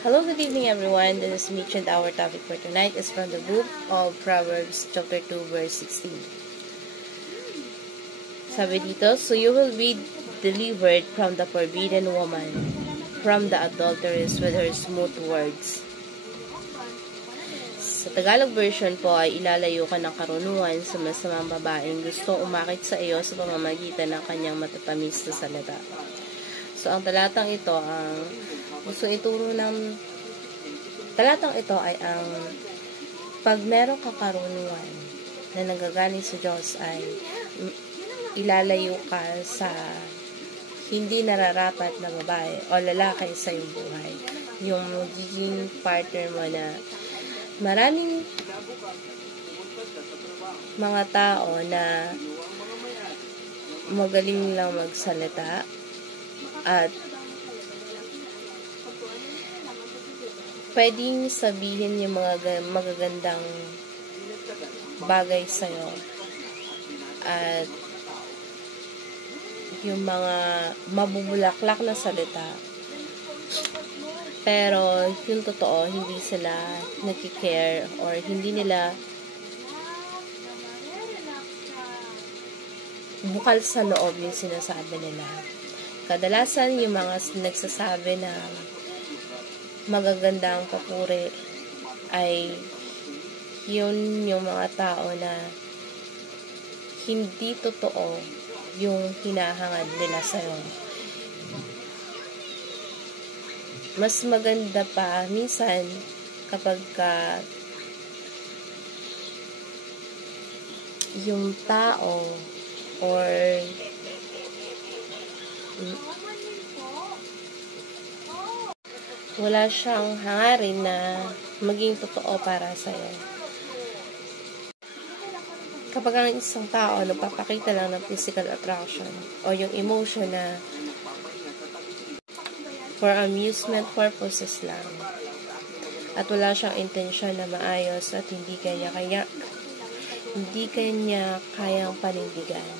Hello, good evening everyone. This is Mitch and our topic for tonight is from the book of Proverbs chapter 2 verse 16. Sabi dito, so you will be delivered from the forbidden woman, from the adulteress with her smooth words. Sa Tagalog version po ay ilalayo ka ng karunungan sa masamang babaeng gusto umakit sa iyo sa pamamagitan ng kanyang matatamis na salita. So, ang talatang ito, ang gusto ituro ng talatang ito ay ang pag meron kang karunungan na nanggagaling sa Diyos ay ilalayo ka sa hindi nararapat na babae o lalaki sa iyong buhay. Yung magiging partner mo na maraming mga tao na magaling lang magsalita at pwedeng sabihin yung mga magagandang bagay sa'yo at yung mga mabubulaklak na salita pero yung totoo hindi sila nagki-care or hindi nila bukal sa loob yung sinasabi nila. Kadalasan yung mga nagsasabi na magagandang papuri ay yun yung mga tao na hindi totoo yung hinahangad nila sa'yo. Mas maganda pa minsan kapag yung tao or wala siyang hangarin na maging totoo para sa'yo. Kapag ang isang tao nagpapakita lang ng physical attraction o yung emotion na for amusement purposes lang at wala siyang intensyon na maayos at hindi kanya kayang panindigan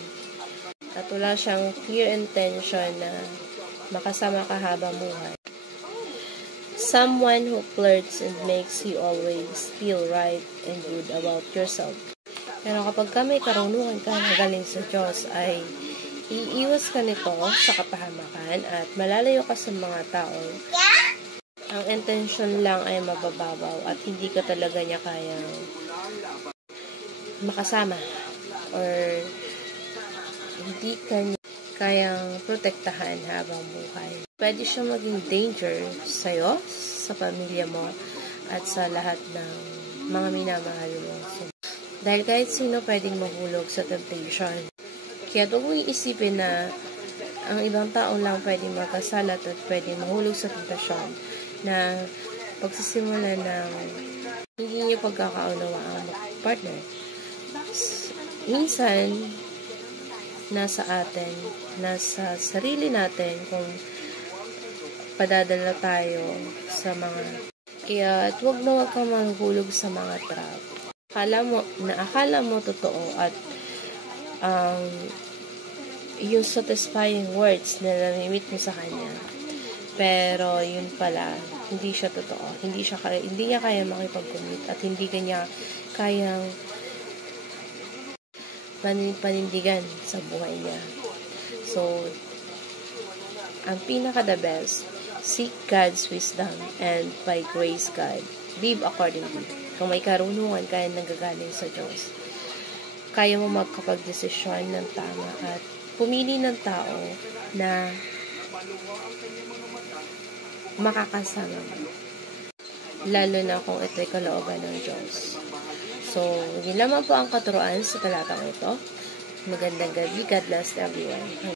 at wala siyang clear intention na makasama ka habang buhay. Someone who flirts and makes you always feel right and good about yourself. Pero kapag ka may karunungan ka na galing sa Diyos ay iiwas ka nito sa kapahamakan at malalayo ka sa mga tao. Ang intention lang ay mabababaw at hindi ka talaga niya kayang makasama or hindi ka niya kayang protektahan habang buhay. Pwede siya maging danger sa'yo, sa pamilya mo, at sa lahat ng mga minamahal mo. So, dahil kahit sino pwedeng mahulog sa temptation. Kaya huwag mong iisipin na ang ibang tao lang pwedeng magkasalat at pwedeng mahulog sa temptation na pagsisimula ng hindi niyo pagkakaunawa ang partner. Minsan, nasa atin, nasa sarili natin kung padadala tayo sa mga kaya huwag kang mahulog sa mga trap. Akala mo totoo at yung satisfying words na namimit mo sa kanya pero yun pala hindi siya totoo, hindi niya kaya makipag-commit at hindi kanya kayang panindigan sa buhay niya. So, ang pinaka-the best, seek God's wisdom and by grace God, live accordingly. Kung may karunungan kaya nanggagaling sa Diyos, kaya mo magkapag-desisyon ng tama at pumili ng tao na makakasama mo. Lalo na kung ito'y kalooban ng Diyos. So, yun lamang po ang katuruan sa talatang ito. Magandang gabi. God bless everyone.